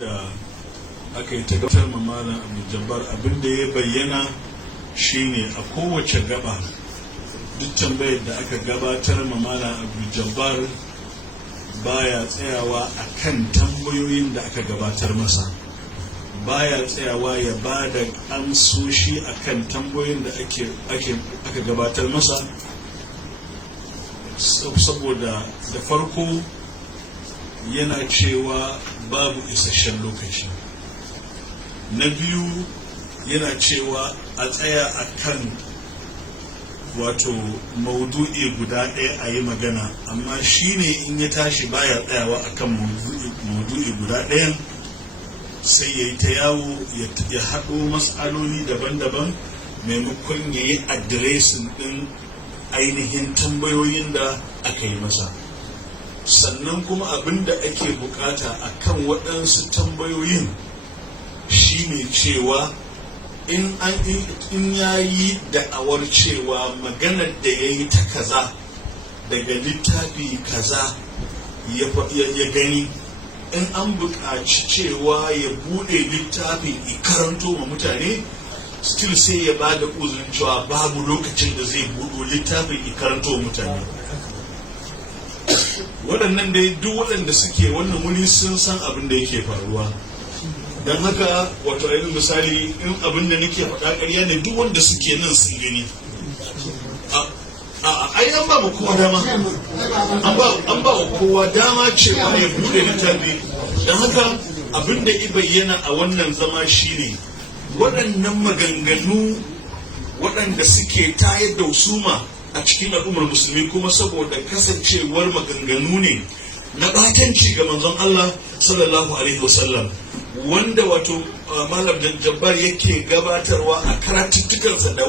da aka yi ta gabatar ma Malam Abdul Jabbar, abin da ya bayyana shine a kowace gaba duk tambayar da aka gabatar ma Malam Abdul Jabbar baya tsayawa akan tambayoyin da aka gabatar masa, baya tsayawa ya ba da amsoshi akan tambayoyin da aka gabatar masa, saboda da farko yana cewa babu isasshen lokaci, na biyu yana cewa a tsaya a kan wato maudu'i guda ɗaya a yi magana, amma shi ne in ya tashi baya tsayawa a kan maudu'i guda ɗayan, sai ya yi ta yawo ya haɗo matsaloli daban-daban maimakon ya yi adiresin ɗin ainihin tambayoyin da aka yi masa. Sannan kuma abin da ake bukata a kan waɗansu tambayoyin shine cewa in ya yi da'awar cewa maganar da ya yi ta kaza daga littafi kaza ya gani, in an buƙaci cewa ya buɗe littafin karanto ma mutane, still sai ya ba da uzurin cewa babu lokacin da zai buɗo littafin karanto mutane. Waɗannan dai duk waɗanda suke wannan wuri sun san abin da yake faruwa, don haka wato ainihin misali in abin da nake faɗa ƙarya ne, duk wanda suke nan sun gani. Ai an ba kowa dama, an ba wa kowa dama cewa ya buɗe littafi. Don haka abin da i bayyana a wannan zama shine waɗannan maganganu waɗanda suke tayar da husuma a cikin al'ummar musulmi, kuma saboda kasancewar maganganu ne na batanci ga manzon Allah sallallahu alaihi wasallam, wanda wato Malam Jabbar yake gabatarwa a karatuttukansa da